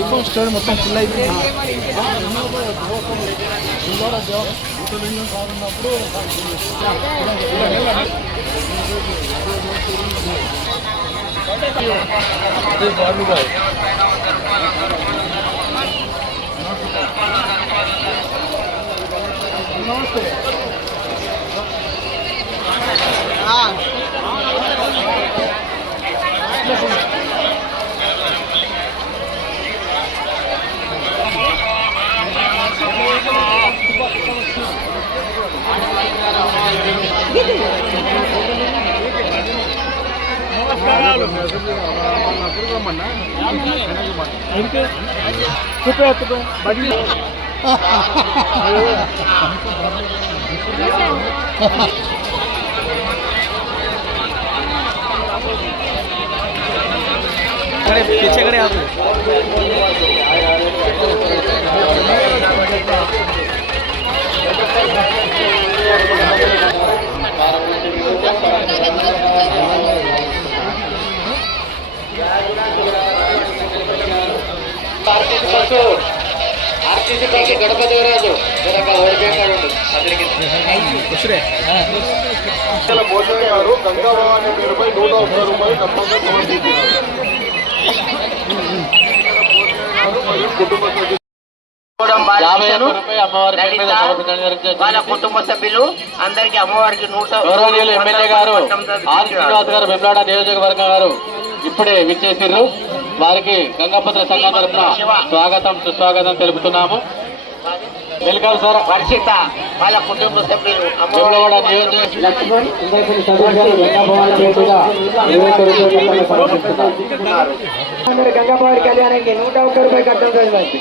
IPhone store మొత్తం full అయితే నమస్తే पीछे खड़े आप గడప దేవరాజు భోజనం గారు గంగాభవాని పేరుపై 101 రూపాయలు తప్పకుండా వాళ్ళ కుటుంబ సభ్యులు అందరికి అమ్మవారికి గౌరవనీయులు ఎమ్మెల్యే గారు ఆర్ శ్రీనివాస్ గారు వెమ్లాడ నియోజకవర్గం గారు ఇప్పుడే విచ్చేసిర్రు. వారికి గంగాపత్ర సంఘం తరఫున స్వాగతం సుస్వాగతం తెలుపుతున్నాము. Welcome sir. వర్షిత వాళ్ళ కుటుంబ సభ్యులు వెమ్లవాడ నియోజకవర్గం గంగాభవాని కళ్యాణానికి 101 రూపాయలు కట్టడం జరిగింది.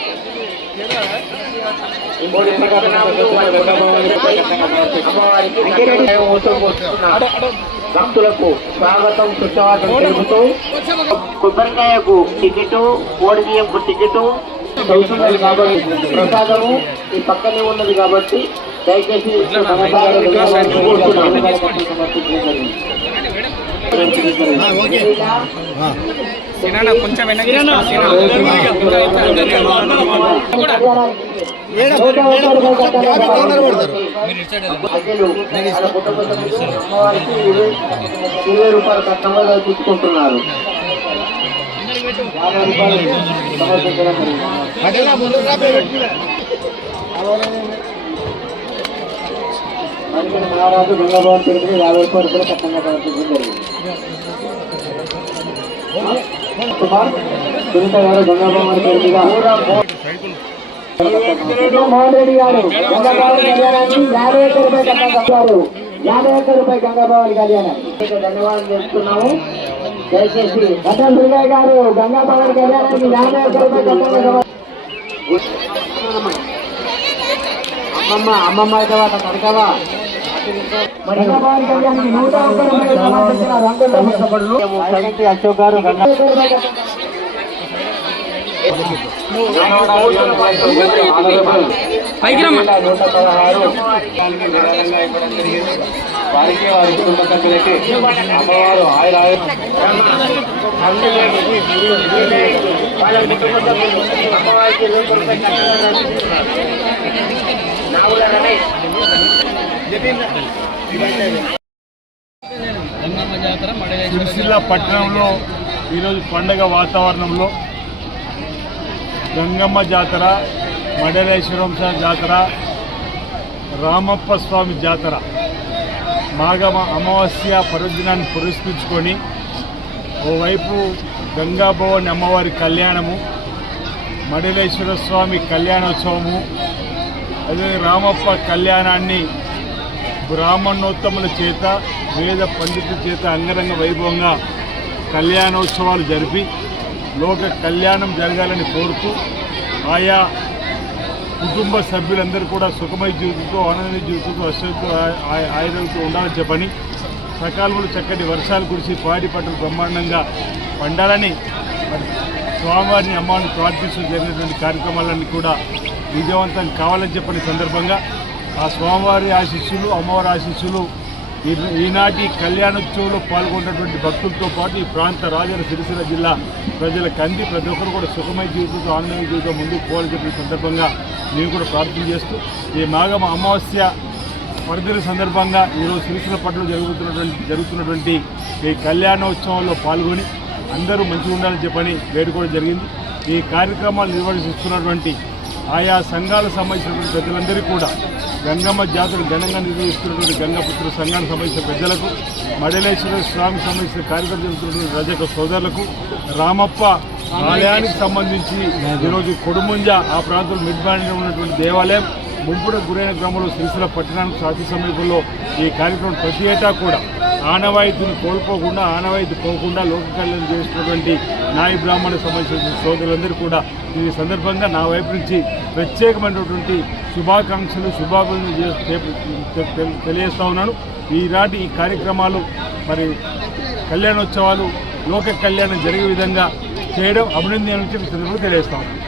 భక్తులకు స్వాగతం సుస్వాగతం తెలుపుతూ కొబ్బరికాయకు టికెట్, కోడి బియ్యంకు టికెట్ చదువుతున్నది కాబట్టి ప్రసాదము ఈ పక్కనే ఉన్నది కాబట్టి దయచేసి కొంచెం రూపాయలు కట్టంగా తీసుకుంటున్నారు. మహారాజు గంగాభవన్ తిరిగి 50 రూపాయలు కట్టంగా జరిగింది. సునీత గారు గంగాభవన్ తిరిగిగా మోహన్ రెడ్డి గారు గంగాభవన్ కళ్యాణానికి 51 రూపాయలు కట్టారు. 51 రూపాయలు గంగాభవన్ కళ్యాణానికి ధన్యవాదాలు చేస్తున్నాము. దయచేసి కట్టం దుర్గయ్య గారు గంగాభవన్ కళ్యాణానికి 51 రూపాయలు కట్టారు. అమ్మమ్మ అయితే వాట కడకవా గంగాభవన్ కళ్యాణానికి 101 రూపాయలు సమర్పించిన రంగుల అశోక్ గారు వారికి వారి కుటుంబ సభ్యులకి అమ్మవారు సిరిసిల్ల పట్టణంలో ఈరోజు పండగ వాతావరణంలో గంగమ్మ జాతర, మడలేశ్వరం జాతర, రామప్ప స్వామి జాతర మాఘమ అమావాస్య పర్వదినాన్ని పురస్కరించుకొని ఓవైపు గంగాభవాని అమ్మవారి కళ్యాణము, మడలేశ్వర స్వామి కళ్యాణోత్సవము, అదే రామప్ప కళ్యాణాన్ని బ్రాహ్మణోత్తముల చేత వేద పండితుల చేత అంగరంగ వైభవంగా కళ్యాణోత్సవాలు జరిపి లోక కళ్యాణం జరగాలని కోరుతూ ఆయా కుటుంబ సభ్యులందరూ కూడా సుఖమయ జీవితంతో, ఆనందమయ జీవితంతో, అశ్వతో ఆయుధంతో ఉండాలని చెప్పని సకాలంలో చక్కటి వర్షాలు కురిసి పాడి పంటలు బ్రహ్మాండంగా పండాలని స్వామివారిని అమ్మవారిని ప్రార్థిస్తూ జరిగినటువంటి కార్యక్రమాలన్నీ కూడా విజయవంతం కావాలని చెప్పని సందర్భంగా ఆ స్వామివారి ఆశీస్సులు, అమ్మవారి ఆశీస్సులు ఈనాటి కళ్యాణోత్సవంలో పాల్గొన్నటువంటి భక్తులతో పాటు ఈ ప్రాంత రాజన్న సిరిసిల్ల జిల్లా ప్రజలకు అంది ప్రతి ఒక్కరు కూడా సుఖమయ జీవితంతో ఆనందమయ జీవితం ముందుకు పోవాలని చెప్పిన సందర్భంగా నేను కూడా ప్రార్థన చేస్తూ ఈ మాఘం అమావాస్య వర్ధన సందర్భంగా ఈరోజు సిరిసిల్ల పట్టణంలో జరుగుతున్నటువంటి ఈ కళ్యాణోత్సవంలో పాల్గొని అందరూ మంచిగా ఉండాలని చెప్పని వేడుకోవడం జరిగింది. ఈ కార్యక్రమాలు నిర్వహిస్తున్నటువంటి ఆయా సంఘాలకు సంబంధించినటువంటి పెద్దలందరికీ కూడా గంగమ్మ జాతర ఘనంగా నిర్వహిస్తున్నటువంటి గంగాపుత్ర సంఘానికి సంబంధించిన పెద్దలకు, మడలేశ్వర స్వామికి సంబంధించిన కార్యక్రమం జరుగుతున్నటువంటి రజక సోదరులకు, రామప్ప ఆలయానికి సంబంధించి ఈరోజు కొడుముంజ ఆ ప్రాంతంలో మిడ్బాండ్లో ఉన్నటువంటి దేవాలయం ముంపుడు గురైన గ్రామంలో సిరిసిల్ల పట్టణానికి అతి సమీపంలో ఈ కార్యక్రమం ప్రతి ఏటా కూడా ఆనవాయితీని కోల్పోకుండా ఆనవాయితీ పోకుండా లోక కళ్యాణం చేస్తున్నటువంటి నాయ బ్రాహ్మణకు సంబంధించిన సోదరులందరూ కూడా ఈ సందర్భంగా నా వైపు నుంచి ప్రత్యేకమైనటువంటి శుభాకాంక్షలు తెలియజేస్తా ఉన్నాను. ఈనాటి ఈ కార్యక్రమాలు మరి కళ్యాణోత్సవాలు లోక కళ్యాణం జరిగే విధంగా చేయడం అభినందనీయం తెలియజేస్తా ఉన్నాను.